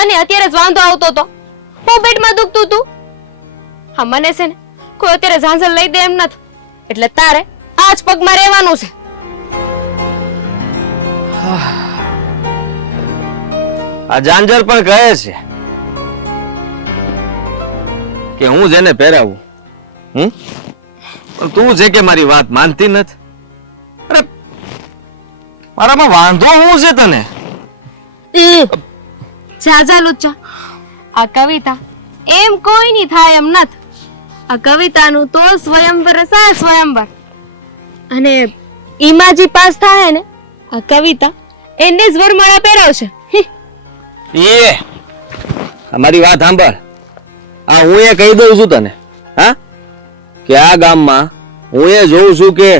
તને અત્યારે જ વાંધો આવતો તો હું પેટમાં દુખતું તું. હા મને છે ને કોઈ અત્યારે ઝાંઝર લઈ દે એમ નથી, એટલે તારે આ જ પગમાં રહેવાનું છે. આ જાંજર પણ કહે છે કે હું જેને પહેરાવું, પણ તું છે કે મારી વાત માનતી નથી. અરે મારામાં વાંધો શું છે તને? જા લુચ્ચા, આ કવિતા એમ કોઈ ની થાય એમ નથી. આ કવિતાનું તો સ્વયંવર છે, સ્વયંવર. અને ઈમાજી પાસ થાય ને આ કવિતા એને જ વરમાળા પહેરાવશે. એ અમારી વાત સાંભળ. આ હું એ કહી દઉં છું તને, હા, કે આ ગામમાં હું એ જોઉં છું કે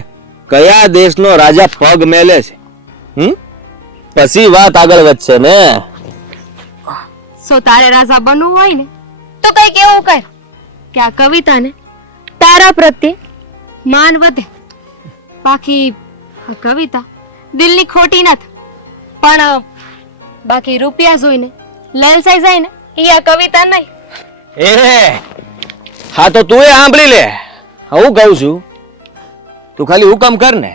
કયા દેશનો રાજા પગ મેલે છે, પછી વાત આગળ વધશે ને. સો તારે રાજા બનવું હોય ને તો કઈક એવું કર કે આ કવિતાને તારા પ્રત્યે માન વધે. બાકી આ કવિતા દિલની ખોટી નથી, પણ બાકી રૂપિયા જોઈને લલસાઈ જાય ને એ આ કવિતા નહીં. હા તો તું એ સાંભળી લે. હું કહું છું, તું ખાલી હુકમ કર ને.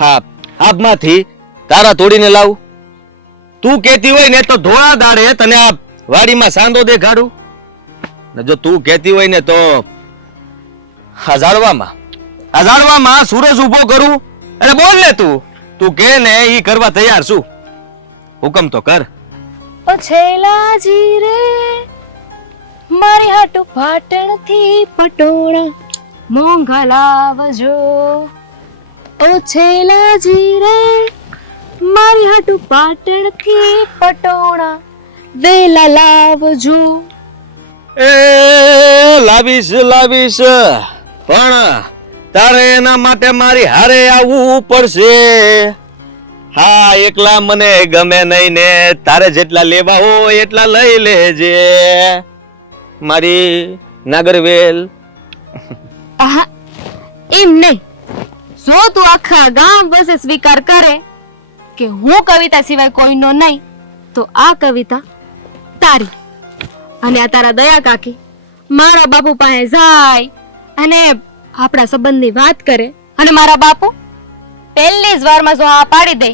હા, આપમાંથી તારા તોડીને લાવું. તું કહેતી હોય ને તો ધોળા દાડે તને આ વાડીમાં સાંદો દેખાડું, ને જો તું કહેતી હોય ને તો હજારવામાં સૂરજ ઉભો કરું. અરે બોલ ને તું કે ને ઈ કરવા તૈયાર છું. હુકમ તો કર. ઓ છેલાજી રે મારી હાટુ પાટણ થી પટોળા મોંઘા લાવજો. ઓ છેલાજી રે મારી હાટુ પાટણ થી પટોળા વેલા લાવજો. એ લાવીશ પણ તારે એના માટે મારી હારે આવવું પડશે. હા, એકલા મને ગમે નહીં ને તારે જેટલા લેવા હોય એટલા લઈ લેજે મારી નાગરવેલ. આહા, એમ નહીં. જો તું આખા ગામ વસે સ્વીકાર કરે કે હું કવિતા સિવાય કોઈનો નહીં, તો આ કવિતા તારી. અને આ તારા દયા કાકી મારા બાપુ પાસે જાય અને આપણા સંબંધની વાત કરે, અને મારા બાપુ પહેલી જ વારમાં જો આ પાડી દે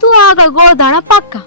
તું આગળ ગોળધાણા પાક્કા.